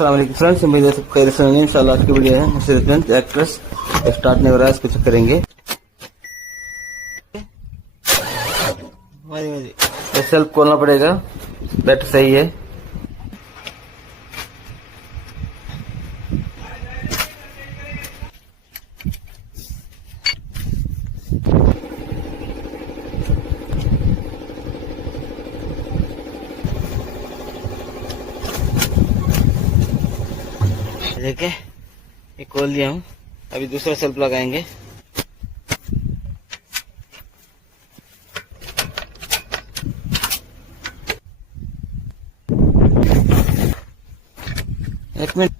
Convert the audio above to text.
अस्सलाम वालेकुम फ्रेंड्स, उम्मीद है सब खैर से होंगे। इंशाल्लाह आज की वीडियो है mercedes-benz एक्ट्रेस स्टार्ट नहीं हो रहा है, इसको चेक करेंगे। ये सेल्फ खोलना पड़ेगा, बैटरी सही है। देखिए ये खोल दिया हूँ, अभी दूसरा सेल्फ लगाएंगे। एक मिनट